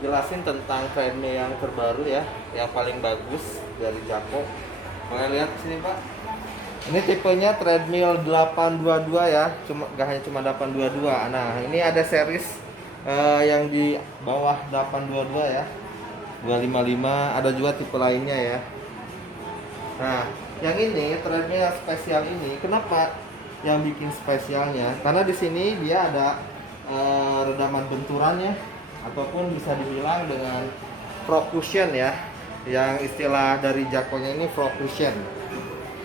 jelasin tentang treadmill yang terbaru ya, yang paling bagus dari Jako. Boleh lihat sini Pak. Ini tipenya treadmill 822 ya, gak hanya cuma 822. Nah, ini ada series yang di bawah 822 ya. 255, ada juga tipe lainnya ya. Nah, yang ini treadmill spesial ini, kenapa yang bikin spesialnya? Karena di sini dia ada redaman benturannya, ataupun bisa dibilang dengan frog cushion ya, yang istilah dari Jakonya ini frog cushion.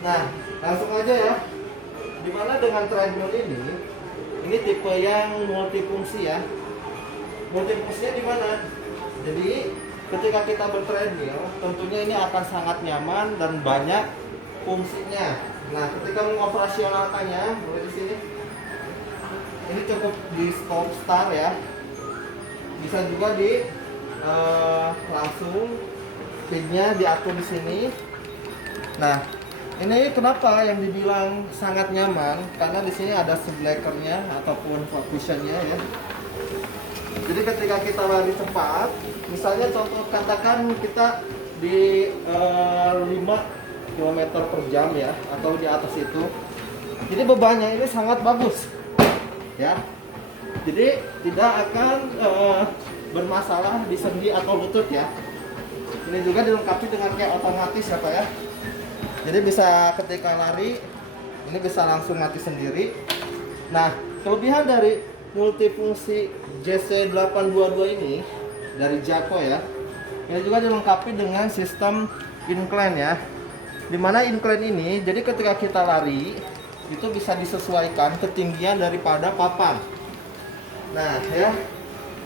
Nah, langsung aja ya. Dimana dengan treadmill ini tipe yang multifungsi ya. Multifungsinya di mana? Jadi ketika kita bertreadmill, tentunya ini akan sangat nyaman dan banyak fungsinya. Nah, ketika mengoperasionalkannya, mulai di sini. Ini cukup di stop start ya. Bisa juga di langsung speednya diatur di sini. Nah, ini kenapa yang dibilang sangat nyaman? Karena di sini ada seatbelts-nya ataupun cushionnya ya. Jadi ketika kita lari cepat, misalnya contoh katakan kita di 5 km per jam ya, atau di atas itu. Jadi bebannya ini sangat bagus ya. Jadi tidak akan bermasalah di sendi atau lutut ya. Ini juga dilengkapi dengan kayak otomatis ya Pak ya. Jadi bisa ketika lari ini bisa langsung mati sendiri. Nah, kelebihan dari multifungsi JC822 ini dari Jako ya, ini juga dilengkapi dengan sistem incline ya. Dimana incline ini, jadi ketika kita lari itu bisa disesuaikan ketinggian daripada papan. Nah ya,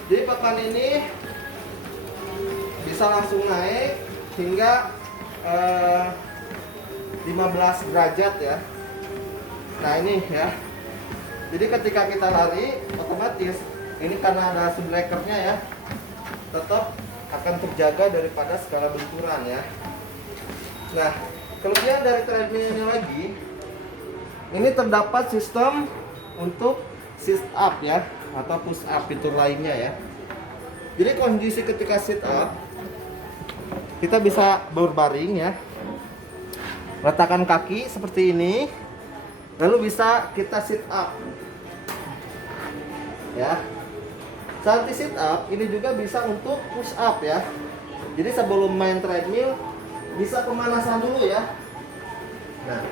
jadi papan ini bisa langsung naik hingga 15 derajat ya. Nah ini ya, jadi ketika kita lari otomatis ini karena ada seatbelts-nya ya, tetap akan terjaga daripada segala benturan ya. Nah, kelebihan dari treadmill ini lagi, ini terdapat sistem untuk sit up ya, atau push up fitur lainnya ya. Jadi kondisi ketika sit up, kita bisa berbaring ya, letakkan kaki seperti ini, lalu bisa kita sit up ya. Saat di sit up ini juga bisa untuk push up ya. Jadi sebelum main treadmill bisa pemanasan dulu ya. Nah,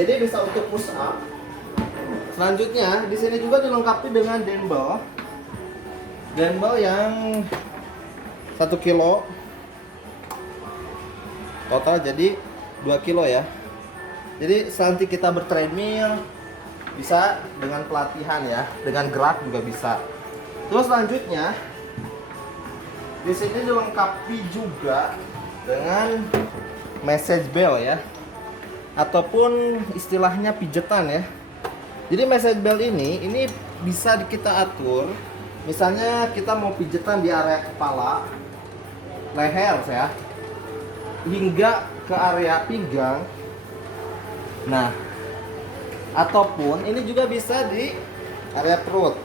jadi bisa untuk push up. Selanjutnya di sini juga dilengkapi dengan dumbbell yang 1 kilo total, jadi 2 kilo ya. Jadi nanti kita bertreadmill bisa dengan pelatihan ya, dengan gerak juga bisa. Terus selanjutnya di sini dilengkapi juga dengan message bell ya, ataupun istilahnya pijetan ya. Jadi message bell ini bisa kita atur. Misalnya kita mau pijetan di area kepala, leher ya, hingga ke area pinggang. Nah, ataupun ini juga bisa di area perut.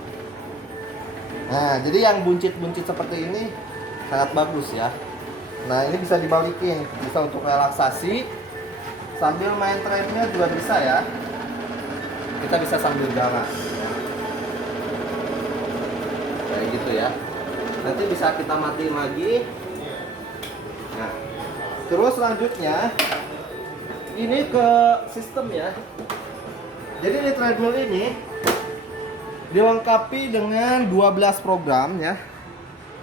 Nah, jadi yang buncit-buncit seperti ini sangat bagus ya. Nah, ini bisa dibalikin, bisa untuk relaksasi sambil main treadmill juga bisa ya. Kita bisa sambil jalan kayak gitu ya. Nanti bisa kita matiin lagi. Nah, terus selanjutnya ini ke sistem ya. Jadi di treadmill ini dilengkapi dengan 12 program ya.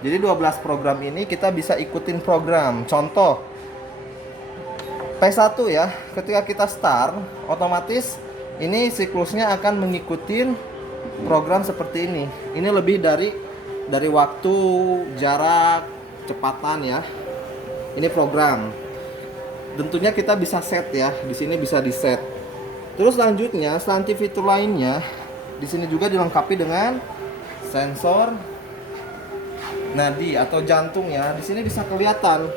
Jadi 12 program ini kita bisa ikutin program. Contoh P1 ya, ketika kita start otomatis ini siklusnya akan mengikuti program seperti ini. Ini lebih dari waktu, jarak, kecepatan ya. Ini program. Tentunya kita bisa set ya. Di sini bisa di set. Terus selanjutnya, selanti fitur lainnya di sini juga dilengkapi dengan sensor nadi atau jantung ya. Di sini bisa kelihatan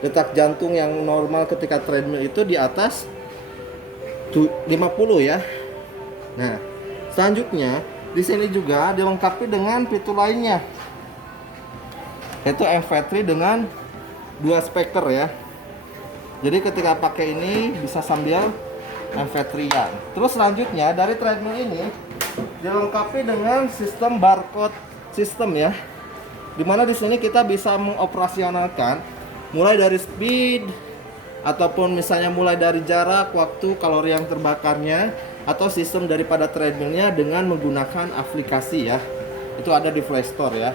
detak jantung yang normal ketika treadmill itu di atas 50 ya. Nah, selanjutnya Di sini juga dilengkapi dengan fitur lainnya, yaitu MP3 dengan 2 speaker ya. Jadi ketika pakai ini bisa sambil MP3-an. Terus selanjutnya dari treadmill ini dilengkapi dengan sistem barcode system ya. Dimana di sini kita bisa mengoperasionalkan mulai dari speed ataupun misalnya mulai dari jarak, waktu, kalori yang terbakarnya, atau sistem daripada treadmillnya dengan menggunakan aplikasi ya. Itu ada di Play Store ya.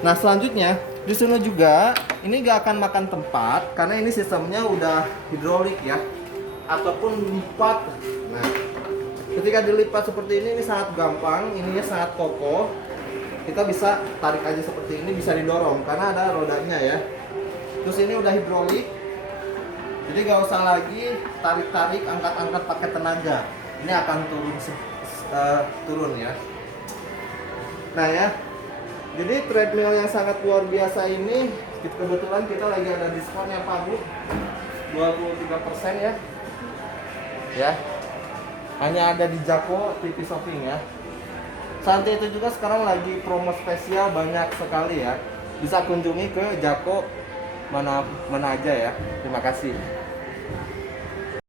Nah selanjutnya di sini juga ini gak akan makan tempat karena ini sistemnya udah hidrolik ya, ataupun lipat. Nah ketika dilipat seperti ini sangat gampang, ininya sangat kokoh. Kita bisa tarik aja seperti ini, bisa didorong karena ada rodanya ya. Terus ini udah hidrolik, jadi gak usah lagi tarik-tarik, angkat-angkat pakai tenaga. Ini akan turun ya. Nah ya, jadi treadmill yang sangat luar biasa ini kebetulan kita lagi ada diskonnya Pak Bu, 23% ya. Ya, hanya ada di Jako TP Shopping ya. Saat itu juga sekarang lagi promo spesial banyak sekali ya. Bisa kunjungi ke Jako mana aja ya. Terima kasih.